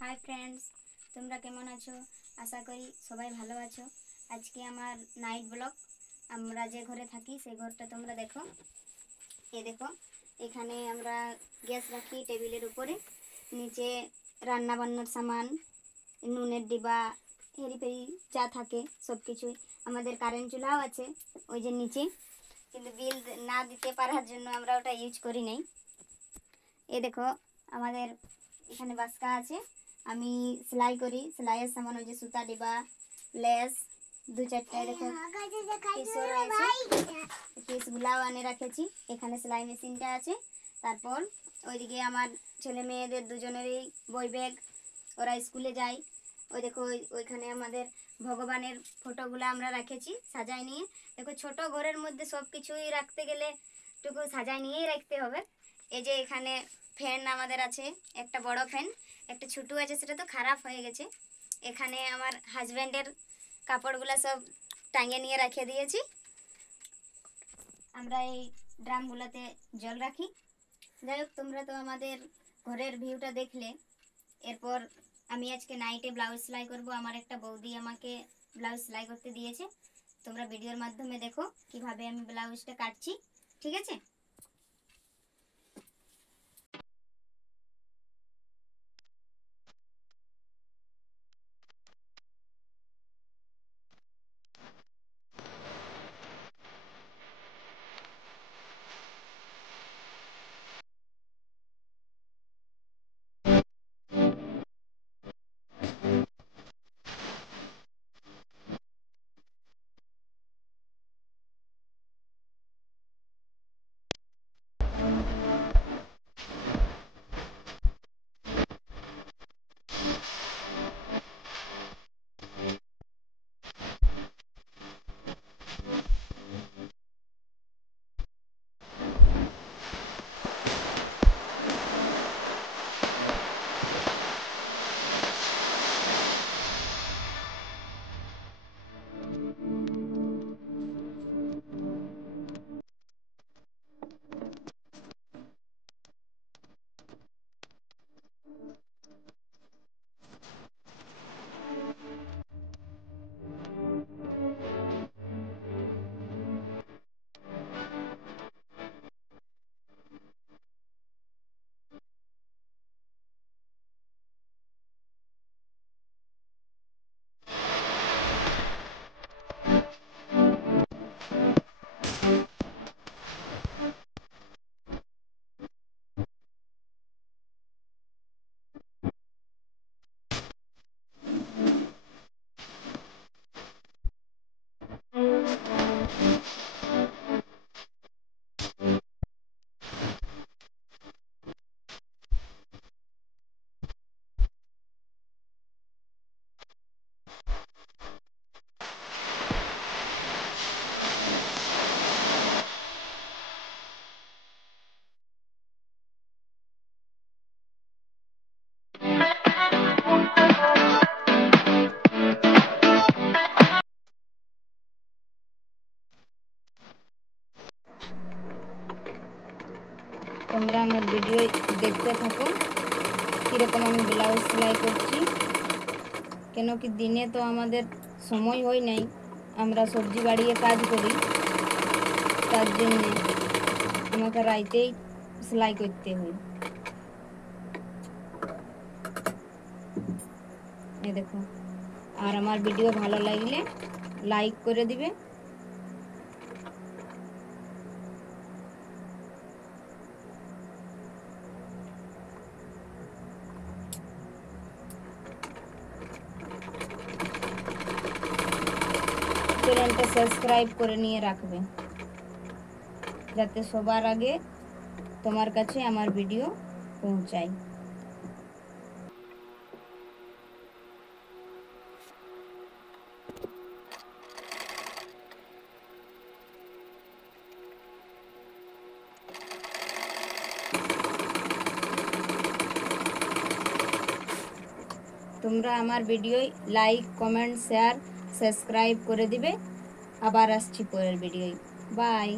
Hi friends, তোমরা কেমন আছো? আশা করি সবাই ভালো আছো। আজকে আমার নাইট ব্লগ। আমরা যে ঘরে থাকি সেই ঘরটা তোমরা দেখো। দেখো, এখানে আমরা গ্যাস রাখি টেবিলের উপরে, নিচে রান্না বান্নার সামান, নুনের ডিবা, হেরি ফেরি যা থাকে সব কিছুই। আমাদের কারেন্ট চুলাও আছে ওই যে নিচে, কিন্তু বিল না দিতে পারার জন্য আমরা ওটা ইউজ করি নাই। দেখো, আমাদের এখানে বাস্কা আছে। আমি সেলাই করি, সেলাইয়ের সামান ওই যে সুতা ডিবা, লেস, দু চারটে দেখো পিসও রয়েছে, পিসগুলাও আনে রাখেছি। এখানে সেলাই মেশিনটা আছে। তারপর ওইদিকে আমার ছেলে মেয়েদের দুজনেরই বই ব্যাগ, ওরা স্কুলে যায়। ওই দেখো ওইখানে আমাদের ভগবানের ফটোগুলো আমরা রেখেছি সাজায় নিয়ে। দেখো, ছোট ঘরের মধ্যে সব কিছুই রাখতে গেলে একটু সাজায় নিয়েই রাখতে হবে। এই যে এখানে ফ্যান আমাদের আছে, একটা বড় ফ্যান, একটা ছোটো আছে, সেটা তো খারাপ হয়ে গেছে। এখানে আমার হাজব্যান্ডের কাপড়গুলো সব টাঙিয়ে নিয়ে রেখে দিয়েছি। আমরা এই ড্রামগুলোতে জল রাখি। যাই হোক, তোমরা তো আমাদের ঘরের ভিউটা দেখলে। এরপর আমি আজকে নাইটে ব্লাউজ সেলাই করব। আমার একটা বৌদি আমাকে ব্লাউজ সেলাই করতে দিয়েছে। তোমরা ভিডিওর মাধ্যমে দেখো কিভাবে আমি ব্লাউজটা কাটছি, ঠিক আছে? তোমরা আমার ভিডিও দেখতে থাকো কীরকম আমি ব্লাউজ সেলাই করছি। কেন কি দিনে তো আমাদের সময় হয় নাই, আমরা সবজি বাড়িয়ে কাজ করি, তার জন্যে আমাকে রাইতেই সেলাই করতে হয়। দেখো, আর আমার ভিডিও ভালো লাগলে লাইক করে দিবে। চ্যানেলটা সাবস্ক্রাইব করে নিয়ে রাখবে, যাতে সবার আগে তোমার কাছে আমার ভিডিও পৌঁছায়। তোমরা আমার video like, comment, share, subscribe করে দিবে। আবার আসছি পরের ভিডিও। বাই।